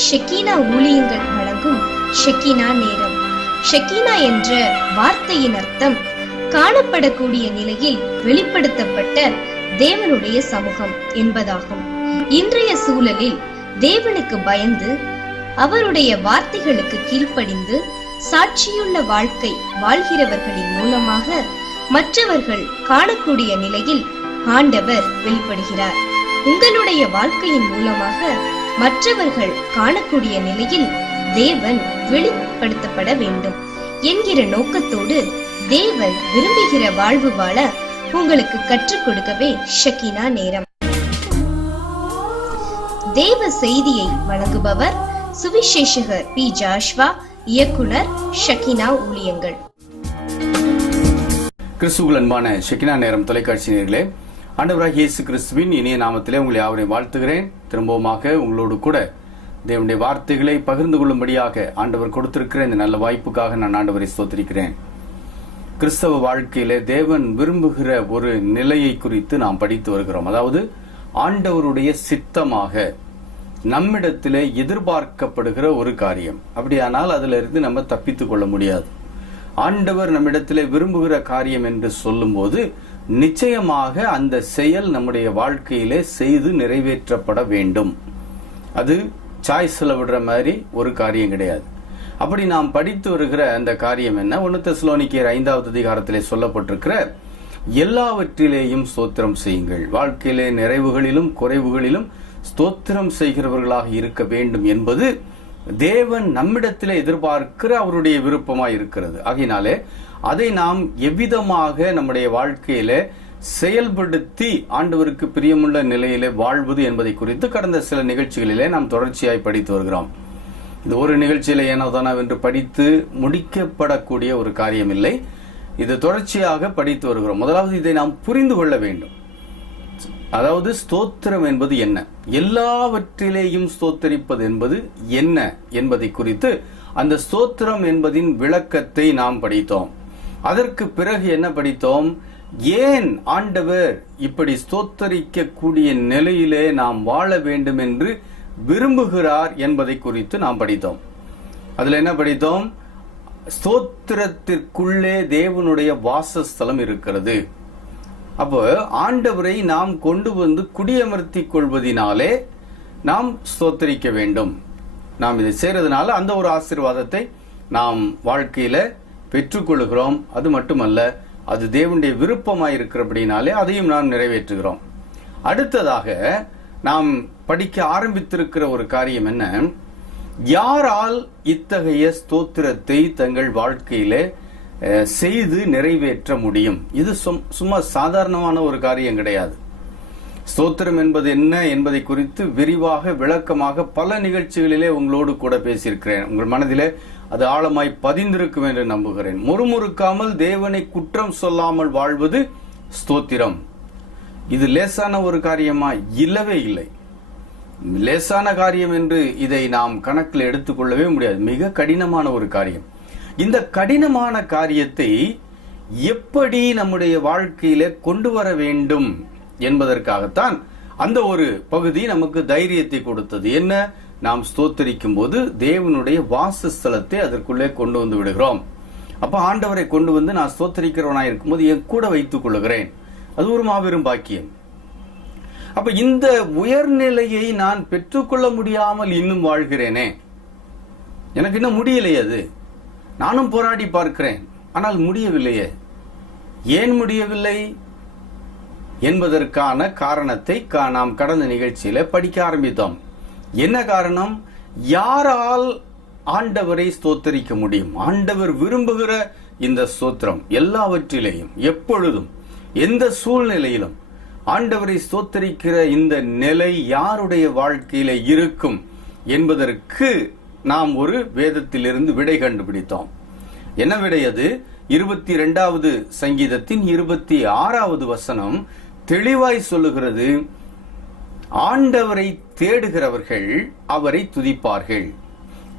ஷெக்கீனா ஊழியங்கள் வழங்கும் ஷெக்கீனா நேரம். ஷெக்கீனா என்ற வார்த்தையின் அர்த்தம் காணப்படக்கூடிய நிலையில் வெளிப்படுத்தப்பட்ட தேவனுடைய சமூகம் என்பதாகும். இன்றைய சூழலில் தேவனுக்கு பயந்து அவருடைய வார்த்தைகளுக்கு கீழ்ப்படிந்து சாட்சியுள்ள வாழ்க்கை வாழ்கிறவர்களின் மூலமாக மற்றவர்கள் காணக்கூடிய நிலையில் ஆண்டவர் வெளிப்படுகிறார். உங்களுடைய வாழ்க்கையின் மூலமாக மற்றவர்கள் காணக்கூடிய நிலையில் தேவன் வெளிப்படுத்தப்பட வேண்டும் என்கிற நோக்கத்தோடு தேவன் விரும்புகிற வாழ்வு வாழ உங்களுக்கு கற்றுக் கொடுக்கவே ஷெக்கீனா நேரம். தேவ செய்தியை வழங்குபவர் சுவிசேஷகர் பி. ஜாஷ்வா, இயக்குனர், ஷெக்கீனா ஊழியங்கள். கிறிஸ்துவுக்குள் அன்பான ஷெக்கீனா நேரம் தொலைக்காட்சி நேயர்களே, ஆண்டவராகிய இயேசு கிறிஸ்துவின் இனிய நாமத்திலே உங்களை யாவரையும் வாழ்த்துகிறேன். திரும்பவுமாக உங்களோடு கூட தேவனுடைய வார்த்தைகளை பகிர்ந்து கொள்ளும்படியாக ஆண்டவர் கொடுத்திருக்கிற இந்த நல்ல வாய்ப்புக்காக நான் ஆண்டவரை ஸ்தோத்திரிக்கிறேன். கிறிஸ்தவ வாழ்க்கையிலே தேவன் விரும்புகிற ஒரு நிலையை குறித்து நாம் படித்து வருகிறோம். அதாவது ஆண்டவருடைய சித்தமாக நம்மிடத்திலே எதிர்பார்க்கப்படுகிற ஒரு காரியம். அப்படியானால் அதில் இருந்து நம்ம தப்பித்துக் கொள்ள முடியாது. ஆண்டவர் நம்மிடத்திலே விரும்புகிற காரியம் என்று சொல்லும் போது நிச்சயமாக அந்த செயல் நம்முடைய வாழ்க்கையிலே செய்து நிறைவேற்றப்பட வேண்டும். அது சாய்ஸ்ல விடுற மாதிரி ஒரு காரியம் கிடையாது. அப்படி நாம் படித்து வருகிற அந்த காரியம் என்ன? 1 தெசலோனிக்கேயர் 5வது அதிகாரத்திலே சொல்லப்பட்டிருக்கிற எல்லாவற்றிலேயும் ஸ்தோத்திரம் செய்யுங்கள், வாழ்க்கையிலே நிறைவுகளிலும் குறைவுகளிலும் ஸ்தோத்திரம் செய்கிறவர்களாக இருக்க வேண்டும் என்பது தேவன் நம்மிடத்திலே எதிர்பார்க்கிற அவருடைய விருப்பமாய் இருக்கிறது. ஆகையினாலே அதை நாம் எவ்விதமாக நம்முடைய வாழ்க்கையில செயல்படுத்தி ஆண்டவருக்கு பிரியமுள்ள நிலையிலே வாழ்வது என்பதை குறித்து கடந்த சில நிகழ்ச்சிகளிலே நாம் தொடர்ச்சியாய் படித்து வருகிறோம். இது ஒரு நிகழ்ச்சியில ஏனோதானவென்று படித்து முடிக்கப்படக்கூடிய ஒரு காரியம் இல்லை. இது தொடர்ச்சியாக படித்து வருகிறோம். முதலாவது இதை நாம் புரிந்து கொள்ள வேண்டும். அதாவது ஸ்தோத்திரம் என்பது என்ன, எல்லாவற்றிலேயும் ஸ்தோத்தரிப்பது என்பது என்ன என்பதை குறித்து அந்த ஸ்தோத்திரம் என்பதின் விளக்கத்தை நாம் படித்தோம். அதற்கு பிறகு என்ன படித்தோம்? ஏன் ஆண்டவர் இப்படி ஸ்தோத்தரிக்க கூடிய நிலையிலே நாம் வாழ வேண்டும் என்று விரும்புகிறார் என்பதை குறித்து நாம் படித்தோம். அதுல என்ன படித்தோம்? ஸ்தோத்திரத்திற்குள்ளே தேவனுடைய வாசஸ்தலம் இருக்கிறது. அப்போ ஆண்டவரை நாம் கொண்டு வந்து குடியமர்த்திக் கொள்வதினாலே நாம் ஸ்தோத்தரிக்க வேண்டும். நாம் இதை செய்யறதுனால அந்த ஒரு ஆசீர்வாதத்தை நாம் வாழ்க்கையில பெற்றுக்கொள்கிறோம். அது மட்டுமல்ல, அது தேவனுடைய விருப்பமாய் இருக்கிறபடினாலே அதையும் நாம் நிறைவேற்றுகிறோம். அடுத்ததாக நாம் படிக்க ஆரம்பித்திருக்கிற ஒரு காரியம் என்ன? யாரால் இத்தகைய ஸ்தோத்திரத்தை தங்கள் வாழ்க்கையில செய்து நிறைவேற்ற முடியும்? இது சும்மா சாதாரணமான ஒரு காரியம் கிடையாது. ஸ்தோத்திரம் என்பது என்ன என்பதை குறித்து விரிவாக விளக்கமாக பல நிகழ்ச்சிகளிலே உங்களோடு கூட பேசியிருக்கிறேன். உங்கள் மனதிலே அது ஆழமாய் பதிந்திருக்கும் என்று நம்புகிறேன். முறுமுறுக்காமல் தேவனை குற்றம் சொல்லாமல் வாழ்வது ஸ்தோத்திரம். இது லேசான ஒரு காரியமா? இல்லவே இல்லை. லேசான காரியம் என்று இதை நாம் கணக்கில் எடுத்துக்கொள்ளவே முடியாது. மிக கடினமான ஒரு காரியம். இந்த கடினமான காரியத்தை எப்படி நம்முடைய வாழ்க்கையில கொண்டு வர வேண்டும் என்பதற்காகத்தான் அந்த ஒரு பகுதி நமக்கு தைரியத்தை கொடுத்தது. என்ன? நாம் ஸ்தோத்தரிக்கும் போது தேவனுடைய வாசஸ்தலத்தை அதற்குள்ளே கொண்டு வந்து விடுகிறோம். அப்ப ஆண்டவரை கொண்டு வந்து நான் ஸ்தோத்தரிக்கிறவனாய் இருக்கும்போது என் கூட வைத்துக் கொள்ளுகிறேன். அது ஒரு மாபெரும் பாக்கியம். அப்ப இந்த உயர்நிலையை நான் பெற்றுக்கொள்ள முடியாமல் இன்னும் வாழ்கிறேனே, எனக்கு இன்னும் முடியலையே. அது நானும் போராடி பார்க்கிறேன், ஆனால் முடியவில்லையே. ஏன் முடியவில்லை என்பதற்கான காரணத்தை நாம் கடந்த நிகழ்ச்சியில படிக்க ஆரம்பித்தோம். என்ன காரணம்? யாரால் ஆண்டவரை ஸ்தோத்தரிக்க முடியும்? ஆண்டவர் விரும்புகிற இந்த ஸ்தோத்திரம் எல்லாவற்றிலேயும் எப்பொழுதும் எந்த சூழ்நிலையிலும் ஆண்டவரை ஸ்தோத்தரிக்கிற இந்த நிலை யாருடைய வாழ்க்கையில இருக்கும் என்பதற்கு நாம் ஒரு வேதத்திலிருந்து விடை கண்டுபிடித்தோம். என்ன விடை அது? 22வது சங்கீதத்தின் 26வது வசனம் தெளிவாய் சொல்லுகிறது, ஆண்டவரை தேடுகிறவர்கள் அவரை துதிப்பார்கள்,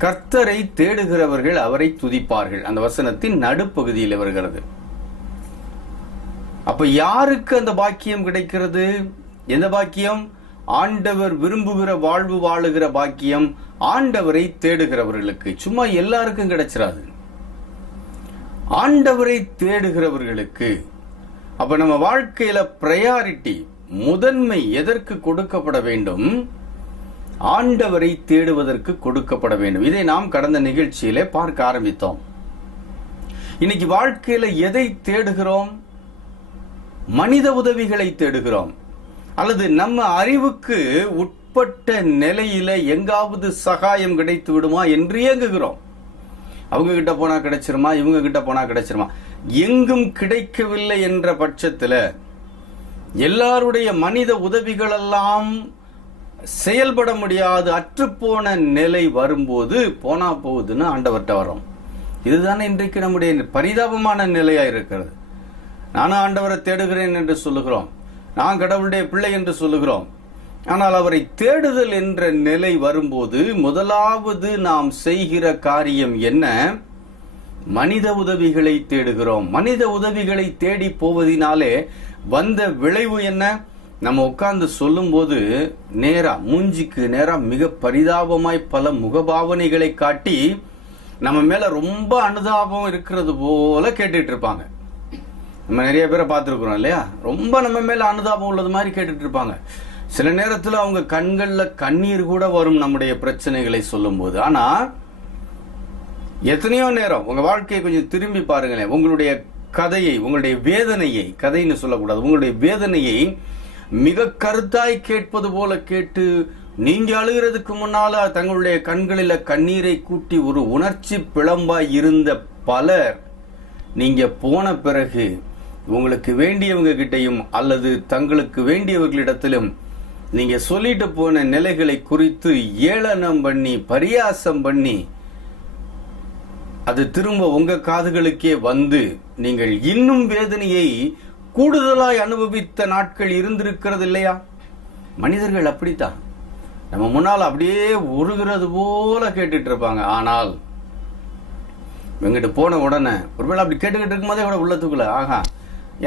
கர்த்தரை தேடுகிறவர்கள் அவரை துதிப்பார்கள். அந்த வசனத்தின் நடுப்பகுதியில் வருகிறது. அப்ப யாருக்கு அந்த பாக்கியம் கிடைக்கிறது? எந்த பாக்கியம்? ஆண்டவர் விரும்புகிற வாழ்வு வாழுகிற பாக்கியம் ஆண்டவரை தேடுகிறவர்களுக்கு. சும்மா எல்லாருக்கும் கிடைச்சிடாது, ஆண்டவரை தேடுகிறவர்களுக்கு. அப்ப நம்ம வாழ்க்கையில பிரையாரிட்டி, முதன்மை எதற்கு கொடுக்கப்பட வேண்டும்? ஆண்டவரை தேடுவதற்கு கொடுக்கப்பட வேண்டும். இதை நாம் கடந்த நிகழ்ச்சியிலே பார்க்க ஆரம்பித்தோம். இன்னைக்கு வாழ்க்கையில எதை தேடுகிறோம்? மனித உதவிகளை தேடுகிறோம், அல்லது நம்ம அறிவுக்கு உட்பட்ட நிலையில எங்காவது சகாயம் கிடைத்து விடுமா என்று இயங்குகிறோம். அவங்க கிட்ட போனா கிடைச்சிருமா, இவங்க கிட்ட போனா கிடைச்சிருமா. எங்கும் கிடைக்கவில்லை என்ற பட்சத்தில் எல்லாருடைய மனித உதவிகள் எல்லாம் செயல்பட முடியாது, அற்றுப்போன நிலை வரும்போது போனா போகுதுன்னு ஆண்டவர்கிட்ட வரோம். இதுதானே இன்றைக்கு நம்முடைய பரிதாபமான நிலையா இருக்கிறது. நானும் ஆண்டவரை தேடுகிறேன் என்று சொல்லுகிறோம், நான் கடவுளுடைய பிள்ளை என்று சொல்லுகிறோம். ஆனால் அவரை தேடுதல் என்ற நிலை வரும்போது முதலாவது நாம் செய்கிற காரியம் என்ன? மனித உதவிகளை தேடுகிறோம். மனித உதவிகளை தேடி போவதினாலே வந்த விளைவு என்ன? நம்ம உட்கார்ந்து சொல்லும் போது நேரா மூஞ்சிக்கு நேரா மிக பரிதாபமாய் பல முகபாவனைகளை காட்டி நம்ம மேல ரொம்ப அனுதாபம் இருக்கிறது போல கேட்டுட்டு இருப்பாங்க. நம்ம நிறைய பேரை பார்த்துருக்குறோம் இல்லையா? ரொம்ப நம்ம மேல அனுதாபம் உள்ளது மாதிரி கேட்டுட்டு இருப்பாங்க. சில நேரத்தில் அவங்க கண்கள்ல கண்ணீர் கூட வரும் நம்முடைய பிரச்சனைகளை சொல்லும் போது. ஆனா எத்தனையோ நேரம் உங்க வாழ்க்கையை கொஞ்சம் திரும்பி பாருங்களேன். உங்களுடைய கதையை, உங்களுடைய வேதனையை, கதைன்னு சொல்லக்கூடாது, உங்களுடைய வேதனையை மிக கருத்தாய் கேட்பது போல கேட்டு நீங்க அழுகிறதுக்கு முன்னால தங்களுடைய கண்களில கண்ணீரை கூட்டி ஒரு உணர்ச்சி பிளம்பாய் இருந்த பலர் நீங்க போன பிறகு உங்களுக்கு வேண்டியவங்க கிட்டையும் அல்லது தங்களுக்கு வேண்டியவர்களிடத்திலும் நீங்க சொல்லிட்டு போன நிலைகளை குறித்து ஏளனம் பண்ணி பரியாசம் பண்ணி அது திரும்ப உங்க காதுகளுக்கே வந்து நீங்கள் இன்னும் வேதனையை கூடுதலாய் அனுபவித்த நாட்கள் இருந்திருக்கிறது இல்லையா? மனிதர்கள் அப்படித்தான் நம்ம முன்னால் அப்படியே உருகிறது போல கேட்டுட்டு இருப்பாங்க. ஆனால் எங்கிட்ட போன உடனே ஒருவேளை அப்படி கேட்டுக்கிட்டு இருக்கும் போதே கூட உள்ளத்துக்குள்ள ஆகா,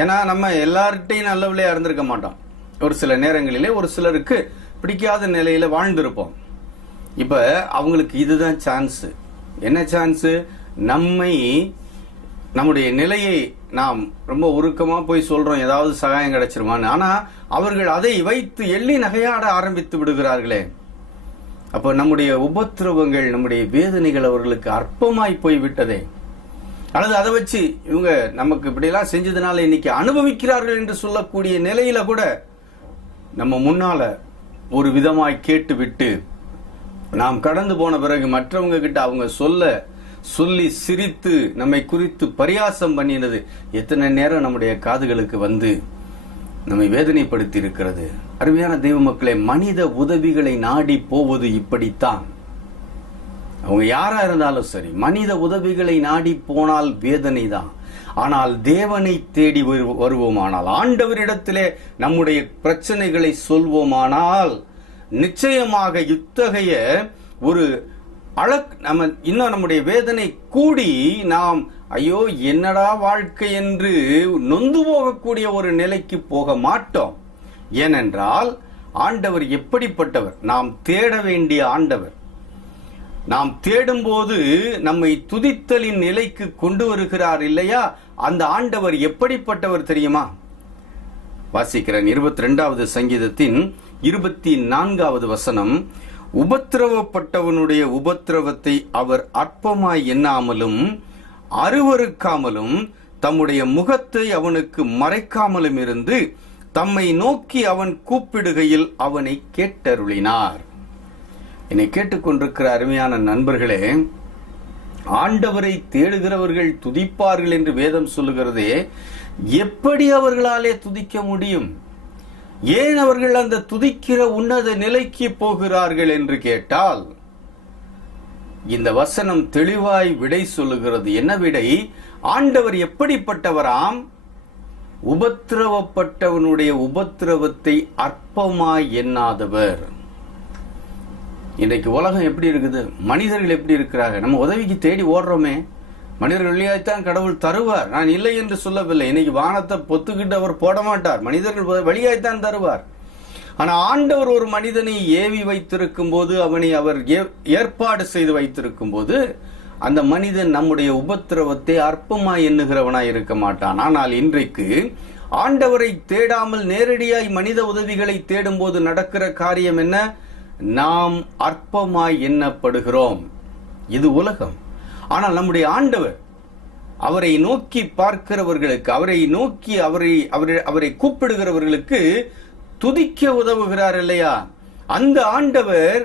ஏன்னா நம்ம எல்லார்கிட்டையும் நல்லவிலையா இருந்திருக்க மாட்டோம். ஒரு சில நேரங்களிலே ஒரு சிலருக்கு பிடிக்காத நிலையில வாழ்ந்திருப்போம். இப்ப அவங்களுக்கு இதுதான் சான்ஸ். என்ன சான்ஸ்? நம்முடைய நிலையை நாம் ரொம்ப உருக்கமா போய் சொல்றோம், ஏதாவது சகாயம் கிடைச்சிருமான்னு. ஆனா அவர்கள் அதை வைத்து எள்ளி நகையாட ஆரம்பித்து விடுகிறார்களே. அப்ப நம்முடைய உபத்திரவங்கள், நம்முடைய வேதனைகள் அவர்களுக்கு அற்பமாய் போய் விட்டதே. அல்லது அதை வச்சு இவங்க நமக்கு இப்படியெல்லாம் செஞ்சதுனால இன்னைக்கு அனுபவிக்கிறார்கள் என்று சொல்லக்கூடிய நிலையில கூட நம்ம முன்னால ஒரு விதமாய் கேட்டு விட்டு நாம் கடந்து போன பிறகு மற்றவங்க கிட்ட அவங்க சொல்லி சிரித்து நம்மை குறித்து பரியாசம் பண்ணினது எத்தனை நேரம் நம்முடைய காதுகளுக்கு வந்து நம்மை வேதனைப்படுத்தி இருக்கிறது. அருமையான தெய்வ மக்களே, மனித உதவிகளை நாடி போவது இப்படித்தான். அவங்க யாரா இருந்தாலும் சரி, மனித உதவிகளை நாடி போனால் வேதனை தான். ஆனால் தேவனை தேடி வருவோமானால், ஆண்டவரிடத்திலே நம்முடைய பிரச்சனைகளை சொல்வோமானால், நிச்சயமாக இத்தகைய ஒரு நம்ம இன்னும் நம்முடைய வேதனை கூடி நாம் ஐயோ என்னடா வாழ்க்கை என்று நொந்து போகக்கூடிய ஒரு நிலைக்கு போக மாட்டோம். ஏனென்றால் ஆண்டவர் எப்படிப்பட்டவர்? நாம் தேட வேண்டிய ஆண்டவர். நாம் தேடும் போது நம்மை துதித்தலின் நிலைக்கு கொண்டு வருகிறார் இல்லையா? அந்த ஆண்டவர் எப்படிப்பட்டவர் தெரியுமா? வாசிக்கிறேன். 22வது சங்கீதத்தின் 24வது வசனம். உபத்திரவப்பட்டவனுடைய உபத்திரவத்தை அவர் அற்பமாய் எண்ணாமலும் அருவருக்காமலும் தம்முடைய முகத்தை அவனுக்கு மறைக்காமலும் இருந்து தம்மை நோக்கி அவன் கூப்பிடுகையில் அவனை கேட்டருளினார். என்னை கேட்டுக்கொண்டிருக்கிற அருமையான நண்பர்களே, ஆண்டவரை தேடுகிறவர்கள் துதிப்பார்கள் என்று வேதம் சொல்லுகிறதே. எப்படி அவர்களாலே துதிக்க முடியும்? ஏன் அவர்கள் அந்த துதிக்கிற உன்னத நிலைக்கு போகிறார்கள் என்று கேட்டால் இந்த வசனம் தெளிவாய் விடை சொல்லுகிறது. என்ன விடை? ஆண்டவர் எப்படிப்பட்டவராம்? உபத்திரவப்பட்டவனுடைய உபத்திரவத்தை அற்பமாய் எண்ணாதவர். இன்றைக்கு உலகம் எப்படி இருக்குது? மனிதர்கள் எப்படி இருக்கிறார்கள்? நம்ம உதவிக்கு தேடி ஓடுறோமே. மனிதர்கள் வழியாய்த்தான் கடவுள் தருவார், நான் இல்லை என்று சொல்லவில்லை. இன்னைக்கு வானத்தை பொத்துக்கிட்டு அவர் போட மாட்டார், மனிதர்கள் வழியாய்த்தான் தருவார். ஆனா ஆண்டவர் ஒரு மனிதனை ஏவி வைத்திருக்கும் போது, அவனை அவர் ஏற்பாடு செய்து வைத்திருக்கும் போது, அந்த மனிதன் நம்முடைய உபத்திரவத்தை அற்பமாய் எண்ணுகிறவனாய் இருக்க மாட்டான். ஆனால் இன்றைக்கு ஆண்டவரை தேடாமல் நேரடியாய் மனித உதவிகளை தேடும் போது நடக்கிற காரியம் என்ன? நாம் அற்பமாய் எண்ணப்படுகிறோம். இது உலகம். ஆனால் நம்முடைய ஆண்டவர் அவரை நோக்கி பார்க்கிறவர்களுக்கு, அவரை நோக்கி அவரை கூப்பிடுகிறவர்களுக்கு துதிக்க உதவுகிறார் இல்லையா? அந்த ஆண்டவர்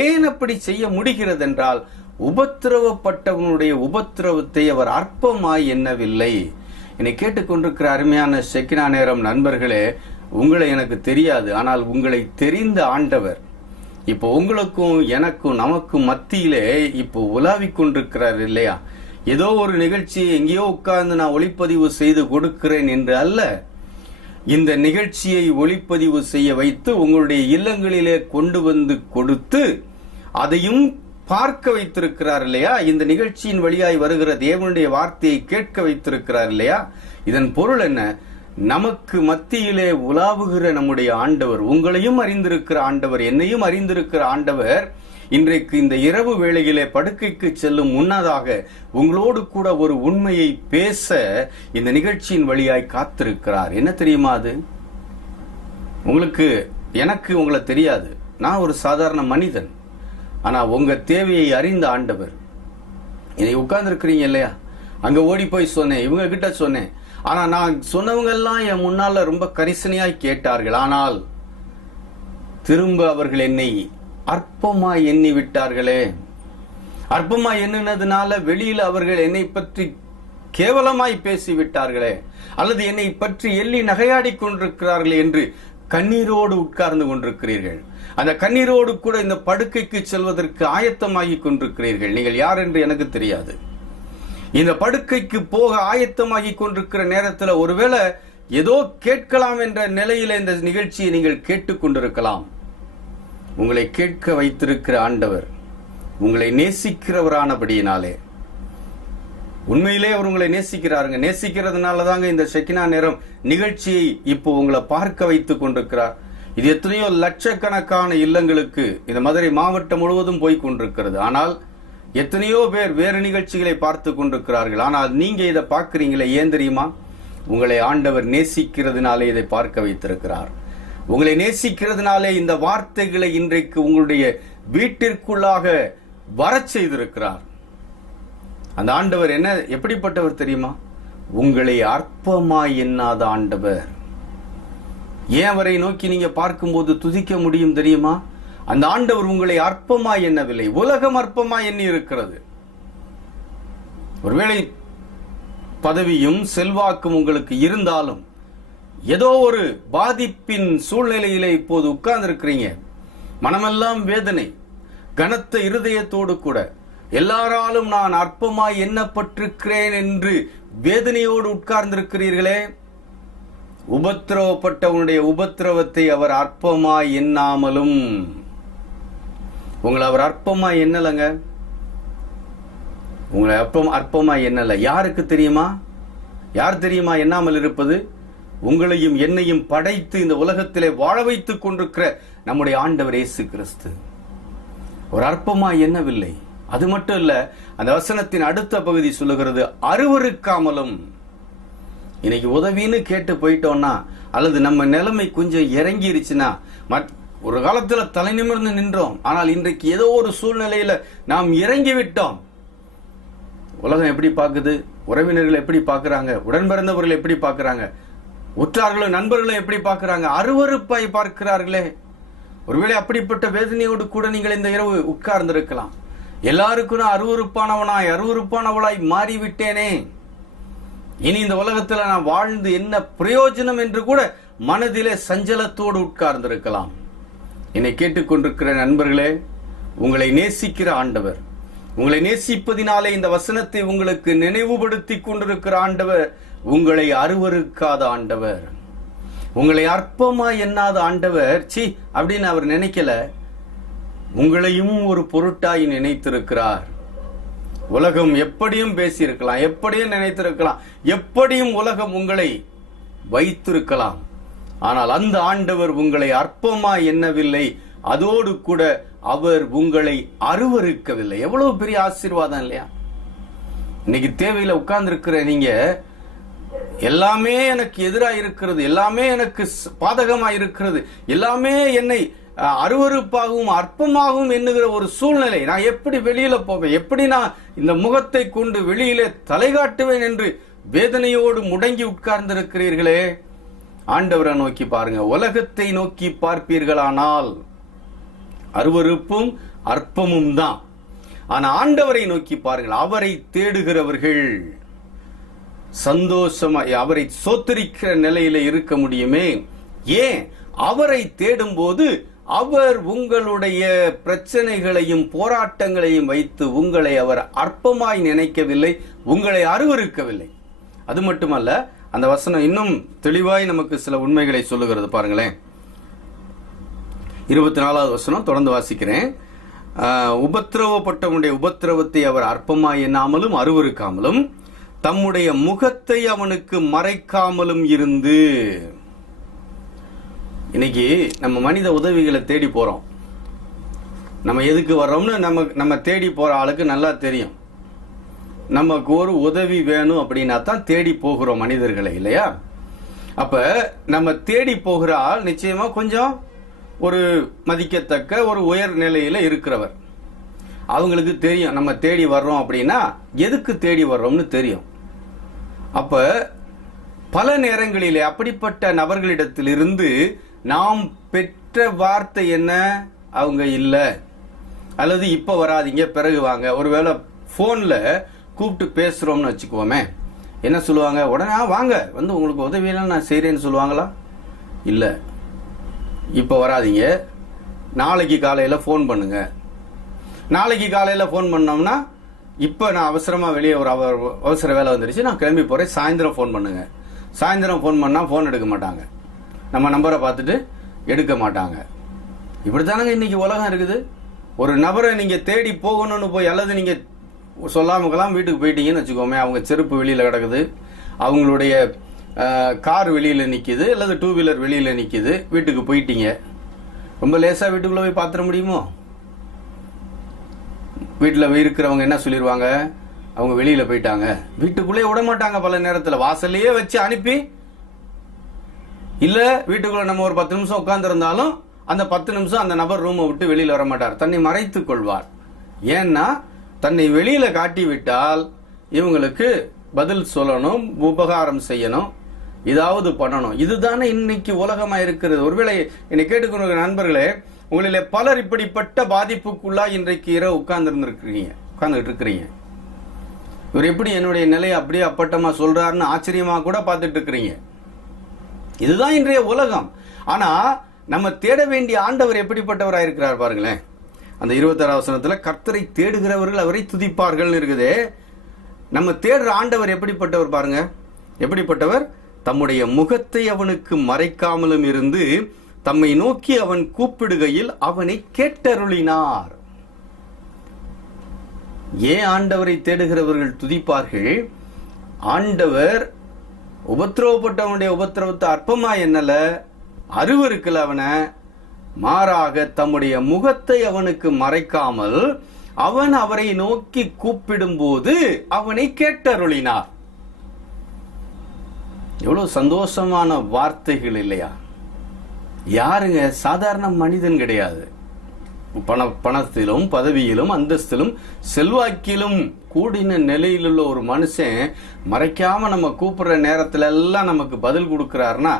ஏன் அப்படி செய்ய முடிகிறது என்றால், உபத்திரவப்பட்டவனுடைய உபத்திரவத்தை அவர் அற்பமாய் எண்ணவில்லை. என்னை கேட்டுக்கொண்டிருக்கிற அருமையான ஷெக்கினா நேரம் நண்பர்களே, உங்களை எனக்கு தெரியாது, ஆனால் உங்களை தெரிந்த ஆண்டவர் இப்போ உங்களுக்கும் எனக்கும் நமக்கும் மத்தியிலே இப்போ உலாவிக் கொண்டிருக்கிறார் இல்லையா? ஏதோ ஒரு நிகழ்ச்சியை எங்கேயோ உட்கார்ந்து நான் ஒளிப்பதிவு செய்து கொடுக்கிறேன் என்று அல்ல, இந்த நிகழ்ச்சியை ஒளிப்பதிவு செய்ய வைத்து உங்களுடைய இல்லங்களிலே கொண்டு வந்து கொடுத்து அதையும் பார்க்க வைத்திருக்கிறார் இல்லையா? இந்த நிகழ்ச்சியின் வழியாய் வருகிற தேவனுடைய வார்த்தையை கேட்க வைத்திருக்கிறார் இல்லையா? இதன் பொருள் என்ன? நமக்கு மத்தியிலே உலாவுகிற நம்முடைய ஆண்டவர், உங்களையும் அறிந்திருக்கிற ஆண்டவர், என்னையும் அறிந்திருக்கிற ஆண்டவர், இன்றைக்கு இந்த இரவு வேளையிலே படுக்கைக்கு செல்லும் முன்னதாக உங்களோடு கூட ஒரு உண்மையை பேச இந்த நிகழ்ச்சியின் வழியாய் காத்திருக்கிறார். என்ன தெரியுமா அது? எனக்கு உங்களை தெரியாது, நான் ஒரு சாதாரண மனிதன். ஆனா உங்க தேவையை அறிந்த ஆண்டவர். என்னை உட்கார்ந்து இருக்கிறீங்க இல்லையா? அங்க ஓடி போய் சொன்னேன், இவங்க கிட்ட சொன்னேன். ஆனா நான் சொன்னவங்க எல்லாம் என் முன்னால ரொம்ப கரிசனையாய் கேட்டார்கள். ஆனால் திரும்ப அவர்கள் என்னை அற்பமாய் எண்ணி விட்டார்களே. அற்பமாய் எண்ணினதுனால வெளியில அவர்கள் என்னை பற்றி கேவலமாய் பேசிவிட்டார்களே, அல்லது என்னை பற்றி எள்ளி நகையாடி கொண்டிருக்கிறார்களே என்று கண்ணீரோடு உட்கார்ந்து கொண்டிருக்கிறீர்கள். அந்த கண்ணீரோடு கூட இந்த படுக்கைக்கு செல்வதற்கு ஆயத்தமாகி கொண்டிருக்கிறீர்கள். நீங்கள் யார் என்று எனக்கு தெரியாது. இந்த படுக்கைக்கு போக ஆயத்தமாகி கொண்டிருக்கிற நேரத்தில் ஒருவேளை ஏதோ கேட்கலாம் என்ற நிலையில இந்த நிகழ்ச்சியை நீங்கள் கேட்டுக்கொண்டிருக்கலாம். உங்களை கேட்க வைத்திருக்கிற ஆண்டவர் உங்களை நேசிக்கிறவரானபடியினாலே, உண்மையிலே அவர் உங்களை நேசிக்கிறாருங்க. நேசிக்கிறதுனால தாங்க இந்த ஷெக்கினா நேரம் நிகழ்ச்சியை இப்போ உங்களை பார்க்க வைத்துக் கொண்டிருக்கிறார். இது எத்தனையோ லட்சக்கணக்கான இல்லங்களுக்கு இந்த மதுரை மாவட்டம் முழுவதும் போய் கொண்டிருக்கிறது. ஆனால் எத்தனையோ பேர் வேறு நிகழ்ச்சிகளை பார்த்து கொண்டிருக்கிறார்கள். ஆனால் நீங்க இதை பார்க்கிறீங்களே, ஏன் தெரியுமா? உங்களை ஆண்டவர் நேசிக்கிறதுனாலே இதை பார்க்க வைத்திருக்கிறார். உங்களை நேசிக்கிறதுனாலே இந்த வார்த்தைகளை இன்றைக்கு உங்களுடைய வீட்டிற்குள்ளாக வரச் செய்திருக்கிறார். அந்த ஆண்டவர் எப்படிப்பட்டவர் தெரியுமா? உங்களை அற்பமாய் எண்ணாத ஆண்டவர். ஏன் அவரை நோக்கி நீங்க பார்க்கும்போது துதிக்க முடியும் தெரியுமா? அந்த ஆண்டவர் உங்களை அற்பமாய் எண்ணவில்லை, உலகம் அற்பமாய் எண்ணி இருக்கிறது. ஒருவேளை பதவியும் செல்வாக்கும் உங்களுக்கு இருந்தாலும் ஏதோ ஒரு பாதிப்பின் சூழ்நிலையிலே இப்போது உட்கார்ந்து இருக்கிறீங்க. மனமெல்லாம் வேதனை, கனத்த இருதயத்தோடு கூட எல்லாராலும் நான் அற்பமாய் எண்ணப்பட்டிருக்கிறேன் என்று வேதனையோடு உட்கார்ந்திருக்கிறீர்களே. உபத்திரவப்பட்டவனுடைய உபத்திரவத்தை அவர் அற்பமாய் எண்ணாமலும், உங்களை அவர் அற்பமாய் எண்ணலங்க. உங்களை அற்பமாய் எண்ணல. யாருக்கு தெரியுமா? யார் தெரியுமா எண்ணாமல் இருப்பது? உங்களையும் என்னையும் படைத்து இந்த உலகத்திலே வாழ வைத்துக் கொண்டிருக்கிற நம்முடைய ஆண்டவர் இயேசு கிறிஸ்து ஒரு அற்பமாய் எண்ணவில்லை. அது மட்டும் இல்ல, அந்த வசனத்தின் அடுத்த பகுதி சொல்லுகிறது, அருவருக்காமலும். இன்னைக்கு உதவின்னு கேட்டு போயிட்டோம்னா, அல்லது நம்ம நிலைமை கொஞ்சம் இறங்கிருச்சுன்னா, ஒரு காலத்துல தலை நிமிர்ந்து நின்றோம், ஆனால் இன்றைக்கு ஏதோ ஒரு சூழ்நிலையில நாம் இறங்கி விட்டோம். உலகம் எப்படி பார்க்குது? உறவினர்கள் எப்படி பார்க்கறாங்க? உடன் பிறந்தவர்கள் எப்படி பார்க்கறாங்க? உற்றார்களும் நண்பர்களும் எப்படி பார்க்கறாங்க? அருவருப்பாய் பார்க்கிறார்களே. ஒருவேளை அப்படிப்பட்ட வேதனையோடு கூட நீங்கள் இந்த இரவு உட்கார்ந்திருக்கலாம். எல்லாருக்கும் நான் அருவருப்பானவளாய் மாறிவிட்டேனே, இனி இந்த உலகத்துல நான் வாழ்ந்து என்ன பிரயோஜனம் என்று கூட மனதிலே சஞ்சலத்தோடு உட்கார்ந்திருக்கலாம். என்னை கேட்டுக்கொண்டிருக்கிற நண்பர்களே, உங்களை நேசிக்கிற ஆண்டவர், உங்களை நேசிப்பதினாலே இந்த வசனத்தை உங்களுக்கு நினைவுபடுத்தி கொண்டிருக்கிற ஆண்டவர் உங்களை அருவருக்காத ஆண்டவர், உங்களை அற்பமாய் எண்ணாத ஆண்டவர். அப்படின்னு அவர் நினைக்கல, உங்களையும் ஒரு பொருட்டாய் நினைத்திருக்கிறார். உலகம் எப்படியும் பேசியிருக்கலாம், எப்படியும் நினைத்திருக்கலாம், எப்படியும் உலகம் உங்களை வைத்திருக்கலாம். ஆனால் அந்த ஆண்டவர் உங்களை அற்பமாய் எண்ணவில்லை, அதோடு கூட அவர் உங்களை அருவருக்கவில்லை. எவ்வளவு பெரிய ஆசீர்வாதம் இல்லையா? இன்னைக்கு தேவையில உட்கார்ந்து இருக்கிற நீங்க, எல்லாமே எனக்கு எதிராக இருக்கிறது, எல்லாமே எனக்கு பாதகமா இருக்கிறது, எல்லாமே என்னை அருவருப்பாகவும் அற்பமாகவும் எண்ணுகிற ஒரு சூழ்நிலை, நான் எப்படி வெளியில போவேன், எப்படி நான் இந்த முகத்தை கொண்டு வெளியிலே தலை காட்டுவேன் என்று வேதனையோடு முடங்கி உட்கார்ந்திருக்கிறீர்களே, ஆண்டவரை நோக்கி பாருங்க. உலகத்தை நோக்கி பார்ப்பீர்களானால் அருவருப்பும் அற்பமும் தான். ஆனா ஆண்டவரை நோக்கி பாருங்கள். அவரை தேடுகிறவர்கள் சந்தோஷமா அவரை சோத்தரிக்கிற நிலையில இருக்க முடியுமே. ஏன்? அவரை தேடும் போது அவர் உங்களுடைய பிரச்சனைகளையும் போராட்டங்களையும் வைத்து உங்களை அவர் அற்பமாய் நினைக்கவில்லை, உங்களை அருவருக்கவில்லை. அது மட்டுமல்ல, அந்த வசனம் இன்னும் தெளிவாய் நமக்கு சில உண்மைகளை சொல்லுகிறது. பாருங்களேன், 24வது வசனம் தொடர்ந்து வாசிக்கிறேன். உபத்திரவப்பட்டவனுடைய உபத்திரவத்தை அவர் அற்பமாய் எண்ணாமலும் அருவருக்காமலும் தம்முடைய முகத்தை அவனுக்கு மறைக்காமலும் இருந்து. இன்னைக்கு நம்ம மனித உதவிகளை தேடி போறோம். நம்ம எதுக்கு வர்றோம்னு நம்ம தேடி போற ஆளுக்கு நல்லா தெரியும். நமக்கு ஒரு உதவி வேணும் அப்படின்னா தான் தேடி போகிறோம் மனிதர்களை, இல்லையா? அப்ப நம்ம தேடி போகிற ஆள் நிச்சயமா கொஞ்சம் ஒரு மதிக்கத்தக்க ஒரு உயர் நிலையில இருக்கிறவர். அவங்களுக்கு தெரியும் நம்ம தேடி வர்றோம் அப்படின்னா எதுக்கு தேடி வர்றோம்னு தெரியும். அப்ப பல நேரங்களிலே அப்படிப்பட்ட நபர்களிடத்திலிருந்து நாம் பெற்ற வார்த்தை என்ன? அவங்க இல்ல, அல்லது இப்ப வராதீங்க, பிறகு வாங்க. ஒருவேளை போன்ல கூப்பிட்டு பேசுறோம்னு வச்சுக்கோமே, என்ன சொல்லுவாங்க? உடனே வாங்க, வந்து உங்களுக்கு உதவியெல்லாம் நான் செய்யறேன்னு சொல்லுவாங்களா? இல்ல, இப்ப வராதீங்க, நாளைக்கு காலையில போன் பண்ணுங்க. நாளைக்கு காலையில போன் பண்ணோம்னா, இப்ப நான் அவசரமா வெளியே ஒரு அவசர வேலை வந்துருச்சு, நான் கிளம்பி போறேன், சாயந்தரம் போன் பண்ணுங்க. சாயந்தரம் போன் பண்ணா போன் எடுக்க மாட்டாங்க, நம்ம நம்பரை பார்த்துட்டு எடுக்க மாட்டாங்க. இப்படித்தானங்க இன்னைக்கு உலகம் இருக்குது. ஒரு நபரை நீங்க தேடி போகணும்னு போய், அல்லது நீங்க சொல்லாமக்கலாம் வீட்டுக்கு போயிட்டீங்கன்னு வச்சுக்கோமே, அவங்க செருப்பு வெளியில கிடக்குது, அவங்களுடைய கார் வெளியில நிக்குது, அல்லது 2 வீலர் வெளியில நிக்குது, வீட்டுக்கு போயிட்டீங்க. ரொம்ப லேசா வீட்டுக்குள்ள போய் பாத்திர முடியுமோ? வீட்டுல இருக்கிறவங்க என்ன சொல்லிடுவாங்க? அவங்க வெளியில போயிட்டாங்க, வீட்டுக்குள்ளே விட மாட்டாங்க. பல நேரத்துல வாசல்லையே வச்சு அனுப்பி, இல்ல வீட்டுக்குள்ள நம்ம ஒரு 10 நிமிஷம் உட்கார்ந்து இருந்தாலும் அந்த 10 நிமிஷம் அந்த நபர் ரூமை விட்டு வெளியில வர மாட்டார், தன்னை மறைத்துக் கொள்வார். ஏன்னா தன்னை வெளியில காட்டி விட்டால் இவங்களுக்கு பதில் சொல்லணும், உபகாரம் செய்யணும், ஏதாவது பண்ணணும். இதுதானே இன்னைக்கு உலகமா இருக்கிறது. ஒருவேளை என்னை கேட்டுக்கொண்ட நண்பர்களே, உங்களிலே பலர் இப்படிப்பட்ட பாதிப்புக்குள்ளா இன்றைக்கு இரவு உட்கார்ந்துட்டு இருக்கிறீங்க. இவர் எப்படி என்னுடைய நிலையை அப்படியே அப்பட்டமா சொல்றாருன்னு ஆச்சரியமா கூட பார்த்துட்டு இருக்கிறீங்க. இதுதான் இன்றைய உலகம். ஆனா நம்ம தேட வேண்டிய ஆண்டவர் எப்படிப்பட்டவராக இருக்கிறார் பாருங்களேன். அந்த 26வது வசனத்துல கர்த்தரை தேடுகிறவர்கள் அவரை துதிப்பார்கள் இருக்குது. நம்ம தேடுற ஆண்டவர் எப்படிப்பட்டவர் பாருங்க. எப்படிப்பட்டவர்? தம்முடைய முகத்தை அவனுக்கு மறைக்காமலும் இருந்து தம்மை நோக்கி அவன் கூப்பிடுகையில் அவனை கேட்டருளினார். ஏன் ஆண்டவரை தேடுகிறவர்கள் துதிப்பார்கள்? ஆண்டவர் உபத்திரவப்பட்டவனுடைய உபத்திரவத்தை அற்பமா என்னல, அருவருக்கல அவனை, மாறாக தம்முடைய முகத்தை அவனுக்கு மறைக்காமல் அவன் அவரை நோக்கி கூப்பிடும் போது அவனை கேட்டருளினார். எவ்வளவு சந்தோஷமான வார்த்தைகள் இல்லையா? யாருங்க? சாதாரண மனிதன் கிடையாது. பணத்திலும் பதவியிலும் அந்தஸ்திலும் செல்வாக்கிலும் கூடின நிலையில் உள்ள ஒரு மனுஷன் மறைக்காம நம்ம கூப்பிடுற நேரத்துல எல்லாம் நமக்கு பதில் கொடுக்கிறாருன்னா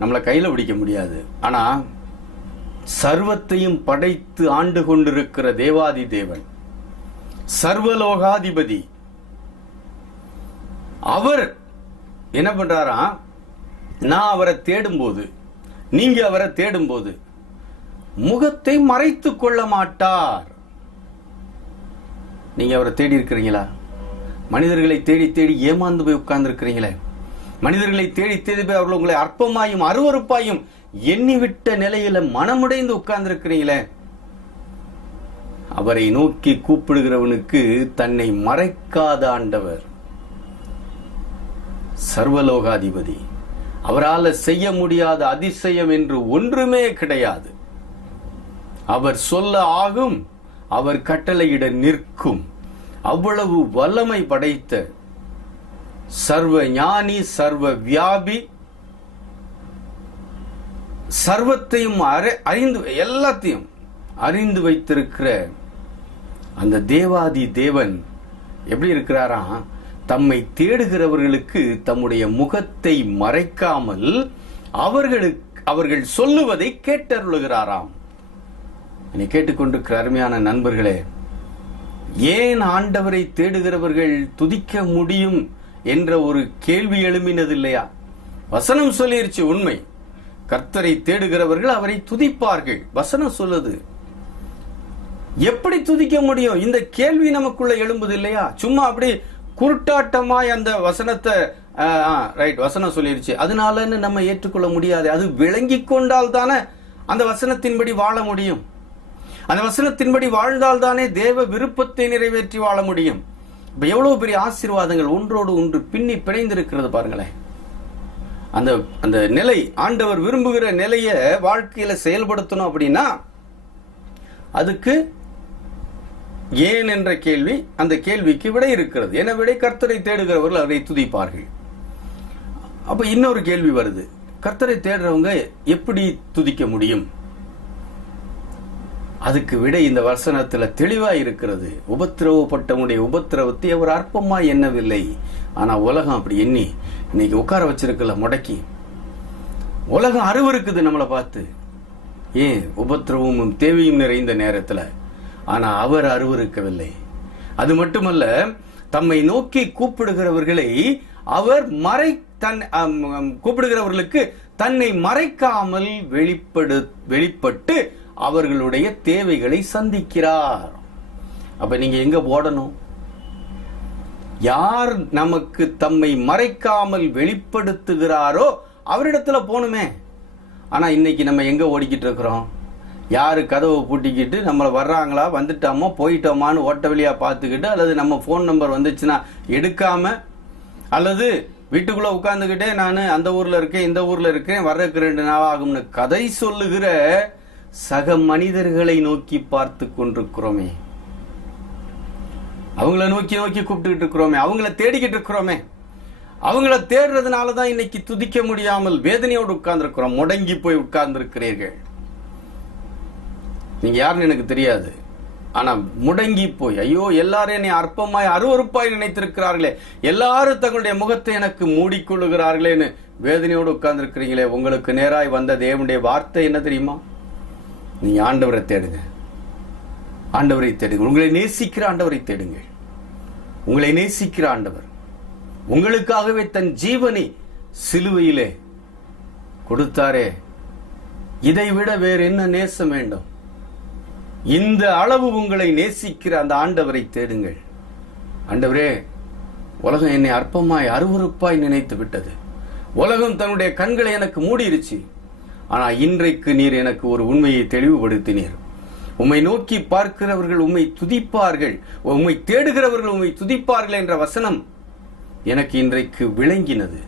நம்மளை கையில பிடிக்க முடியாது. ஆனா சர்வத்தையும் படைத்து ஆண்டு கொண்டிருக்கிற தேவாதி தேவன், சர்வலோகாதிபதி, அவர் என்ன பண்றாரா? நான் அவரை தேடும்போது, நீங்க அவரை தேடும்போது முகத்தை மறைத்துக் கொள்ள மாட்டார். நீங்க அவரை தேடி இருக்கிறீங்களா? மனிதர்களை தேடி தேடி ஏமாந்து போய் உட்கார்ந்து இருக்கிறீங்களே? மனிதர்களை தேடி தேடி போய் அவர்கள் உங்களை அற்பமாயும் அருவருப்பாயும் எண்ணிவிட்ட நிலையில மனமுடைந்து உட்கார்ந்து இருக்கிறீங்களே? அவரை நோக்கி கூப்பிடுகிறவனுக்கு தன்னை மறைக்காத ஆண்டவர், சர்வலோகாதிபதி, அவரால் செய்ய முடியாத அதிசயம் என்று ஒன்றுமே கிடையாது. அவர் சொல்ல ஆகும், அவர் கட்டளையிட நிற்கும். அவ்வளவு வல்லமை படைத்த சர்வ ஞானி, சர்வ வியாபி, சர்வத்தையும் அறிந்து, எல்லாத்தையும் அறிந்து வைத்திருக்கிற அந்த தேவாதி தேவன் எப்படி இருக்கிறாராம்? தம்மை தேடுகிறவர்களுக்கு தம்முடைய முகத்தை மறைக்காமல் அவர்கள் சொல்லுவதை கேட்டருளுகிறாராம். என்னை கேட்டுக்கொண்டிருக்கிற அருமையான நண்பர்களே, ஏன் ஆண்டவரை தேடுகிறவர்கள் துதிக்க முடியும் என்ற ஒரு கேள்வி எழும்பினது இல்லையா? வசனம் சொல்லிருச்சு உண்மை. கர்த்தரை தேடுகிறவர்கள் அவரை துதிப்பார்கள். வசனம் சொல்லுது. எப்படி துதிக்க முடியும்? இந்த கேள்வி நமக்குள்ள எழும்புது இல்லையா? சும்மா அப்படி குருட்டாட்டமாய் அந்த வசனத்தை ரைட், வசனம் சொல்லிருச்சு அதனாலன்னு நம்ம ஏற்றுக்கொள்ள முடியாது. அது விளங்கி கொண்டால் தானே அந்த வசனத்தின்படி வாழ முடியும். அந்த வசனத்தின்படி வாழ்ந்தால் தானே தேவ விருப்பத்தை நிறைவேற்றி வாழ முடியும். இப்ப எவ்வளவு பெரிய ஆசீர்வாதங்கள் ஒன்றோடு ஒன்று பின்னி பிணைந்திருக்கிறது பாருங்களேன். அந்த அந்த நிலை, ஆண்டவர் விரும்புகிற நிலையை வாழ்க்கையில செயல்படுத்தணும் அப்படின்னா அதுக்கு ஏன் என்ற கேள்வி, அந்த கேள்விக்கு விடை இருக்கிறது. என விடை கர்த்தரை தேடுகிறவர்கள் அவரை துதிப்பார்கள். அப்ப இன்னொரு கேள்வி வருது, கர்த்தரை தேடுறவங்க எப்படி துதிக்க முடியும்? அதுக்கு விடை இந்த வசனத்துல தெளிவா இருக்கிறது. உபத்திரவப்பட்டவனுடைய உபத்திரவத்தை அவர் அற்பமா எண்ணவில்லை. ஆனா உலகம் அப்படி எண்ணி இன்னைக்கு உட்கார வச்சிருக்கல முடக்கி. உலகம் அருவருக்குது நம்மளை பார்த்து. ஏன்? உபத்திரவமும் தேவையும் நிறைந்த நேரத்துல. ஆனா அவர் அருவருக்கவில்லை. அது மட்டுமல்ல, தம்மை நோக்கி கூப்பிடுகிறவர்களை அவர் கூப்பிடுகிறவர்களுக்கு தன்னை மறைக்காமல் வெளிப்பட்டு அவர்களுடைய தேவைகளை சந்திக்கிறார். அப்ப நீங்க எங்க ஓடணும்? யார் நமக்கு தம்மை மறைக்காமல் வெளிப்படுத்துகிறாரோ அவரிடத்துல போகணுமே. ஆனா இன்னைக்கு நம்ம எங்க ஓடிக்கிட்டு இருக்கிறோம்? யாரு கதவை பூட்டிக்கிட்டு நம்மளை வர்றாங்களா, வந்துட்டோமா, போயிட்டோமான்னு ஓட்ட வழியா பார்த்துக்கிட்டு, அல்லது நம்ம போன் நம்பர் வந்துச்சுன்னா எடுக்காம, அல்லது வீட்டுக்குள்ள உட்கார்ந்துக்கிட்டே நான் அந்த ஊர்ல இருக்கேன், இந்த ஊர்ல இருக்கேன், வர்றதுக்கு 2 நாள் ஆகும்னு கதை சொல்லுகிற சக மனிதர்களை நோக்கி பார்த்து கொண்டிருக்கிறோமே. அவங்கள நோக்கி கூப்பிட்டுக்கிட்டு இருக்கிறோமே, அவங்கள தேடிக்கிட்டு இருக்கிறோமே. அவங்கள தேடுறதுனாலதான் இன்னைக்கு துதிக்க முடியாமல் வேதனையோடு உட்கார்ந்து இருக்கிறோம். முடங்கி போய் உட்கார்ந்து இருக்கிறீர்கள். நீங்க யாருன்னு எனக்கு தெரியாது. ஆனா முடங்கி போய், ஐயோ எல்லாரும் என்னை அற்பமாய் அருவருப்பாய் நினைத்திருக்கிறார்களே, எல்லாரும் தங்களுடைய முகத்தை எனக்கு மூடிக்கொள்ளுகிறார்களேன்னு வேதனையோடு உட்கார்ந்து இருக்கிறீங்களே. உங்களுக்கு நேராய் வந்த தேவனுடைய வார்த்தை என்ன தெரியுமா? நீங்க ஆண்டவரை தேடுங்க, ஆண்டவரை தேடுங்க. உங்களை நேசிக்கிற ஆண்டவரை தேடுங்கள். உங்களை நேசிக்கிற ஆண்டவர் உங்களுக்காகவே தன் ஜீவனை சிலுவையிலே கொடுத்தாரே. இதை விட வேறு என்ன நேசம் வேண்டும்? இந்த அளவு உங்களை நேசிக்கிற அந்த ஆண்டவரை தேடுங்கள். ஆண்டவரே, உலகம் என்னை அற்பமாய் அருவருப்பாய் நினைத்து விட்டது. உலகம் தன்னுடைய கண்களை எனக்கு மூடிருச்சு. ஆனா இன்றைக்கு நீர் எனக்கு ஒரு உண்மையை தெளிவுபடுத்தினீர். உம்மை நோக்கி பார்க்கிறவர்கள் உம்மை துதிப்பார்கள், உம்மை தேடுகிறவர்கள் உம்மை துதிப்பார்கள் என்ற வசனம் எனக்கு இன்றைக்கு விளங்கினது.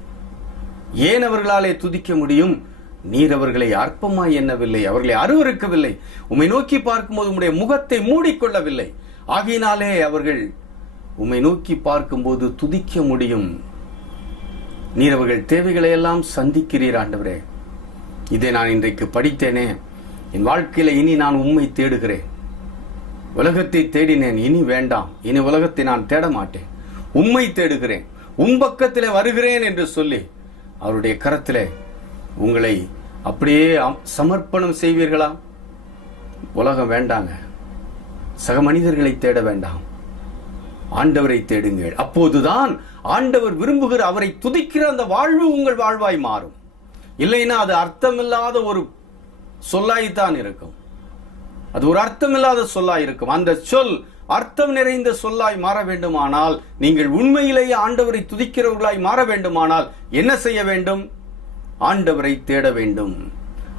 ஏன் அவர்களாலே துதிக்க முடியும்? நீர் அவர்களை அற்பமாய் எண்ணவில்லை, அவர்களை அருவருக்கவில்லை. உம்மை நோக்கி பார்க்கும்போது உம்முடைய முகத்தை மூடிக்கொள்ளவில்லை. ஆகையினாலே அவர்கள் உம்மை நோக்கி பார்க்கும்போது துதிக்க முடியும். நீர் அவர்கள் தேவைகளை எல்லாம் சந்திக்கிறீர் ஆண்டவரே. இதை நான் இன்றைக்கு படித்தேனே. என் வாழ்க்கையில இனி நான் உம்மை தேடுகிறேன். உலகத்தை தேடினேன், இனி வேண்டாம். இனி உலகத்தை நான் தேட மாட்டேன், உம்மை தேடுகிறேன், உம் பக்கத்திலே வருகிறேன் என்று சொல்லி அவருடைய கரத்திலே உங்களை அப்படியே சமர்ப்பணம் செய்வீர்களா? உலகம் வேண்டாங்க, சக மனிதர்களை தேட வேண்டாம், ஆண்டவரை தேடுங்கள். அப்போதுதான் ஆண்டவர் விரும்புகிற அவரை துதிக்கிற அந்த வாழ்வு உங்கள் வாழ்வாய் மாறும். இல்லைன்னா அது அர்த்தமில்லாத ஒரு சொல்லாய்த்தான் இருக்கும். அது ஒரு அர்த்தமில்லாத சொல்லாய் இருக்கும். அந்த சொல் அர்த்தம் நிறைந்த சொல்லாய் மாற வேண்டுமானால், நீங்கள் உண்மையிலேயே ஆண்டவரை துதிக்கிறவர்களாய் மாற வேண்டுமானால் என்ன செய்ய வேண்டும்? ஆண்டவரை தேட வேண்டும்.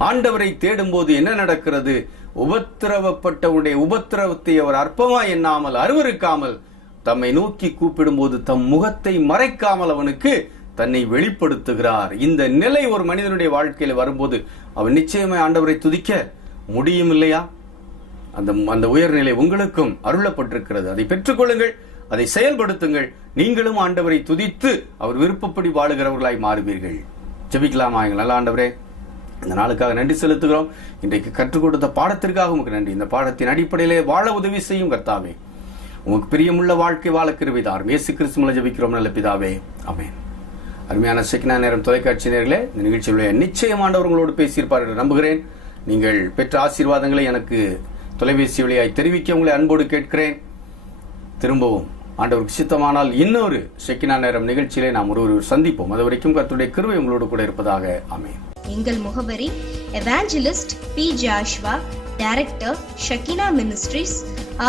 ஆண்டவரை தேடும் போது என்ன நடக்கிறது? உபத்திரவப்பட்டவருடைய உபத்திரவத்தை அவர் அற்பமாய் எண்ணாமல் அருவருக்காமல் தம்மை நோக்கி கூப்பிடும் போது தம் முகத்தை மறைக்காமல் அவனுக்கு தன்னை வெளிப்படுத்துகிறார். இந்த நிலை ஒரு மனிதனுடைய வாழ்க்கையில் வரும்போது அவன் நிச்சயமாய் ஆண்டவரை துதிக்க முடியும் இல்லையா? அந்த உயர்நிலை உங்களுக்கும் அருளப்பட்டிருக்கிறது. அதை பெற்றுக்கொள்ளுங்கள், அதை செயல்படுத்துங்கள். நீங்களும் ஆண்டவரை துதித்து அவர் விருப்பப்படி வாழுகிறவர்களாய் மாறுவீர்கள். ஜெபிக்கலாமா? எங்கள் நல்ல ஆண்டவரே, இந்த நாளுக்காக நன்றி செலுத்துகிறோம். இன்றைக்கு கற்றுக் கொடுத்த பாடத்திற்காக உங்களுக்கு நன்றி. இந்த பாடத்தின் அடிப்படையிலே வாழ உதவி செய்யும் கர்த்தாவே. உங்களுக்கு பிரியமுள்ள வாழ்க்கை வாழ கிருபை தாரும். இயேசு கிறிஸ்து மூலம் ஜெபிக்கிறோம் நல்ல பிதாவே, ஆமென். அருமையான ஷெக்கினா நேரம் தொலைக்காட்சி நேயர்களே, இந்த நிகழ்ச்சியிலே நிச்சயம் ஆண்டவர் உங்களோடு பேசியிருப்பார் என்று நம்புகிறேன். நீங்கள் பெற்ற ஆசீர்வாதங்களை எனக்கு தொலைபேசி வழியாய் தெரிவிக்க உங்களை அன்போடு கேட்கிறேன். திரும்பவும் ஆண்டவருக்கு சித்தமானால் இன்னொரு ஷெக்கினா நேரம் நிகழ்ச்சியிலே நாம் ஒருவர் சந்திப்போம். அது வரைக்கும் கர்த்தருடைய கிருபை உங்களோடு கூட இருப்பதாக. ஆமென். எங்கள் முகவரி evangelist P. Joshua, director, Shekinah ministries,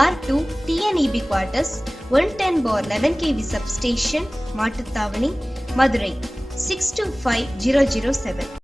R2 TNEB quarters, 110/11 kV substation, Mattuthavani, Madurai 625007.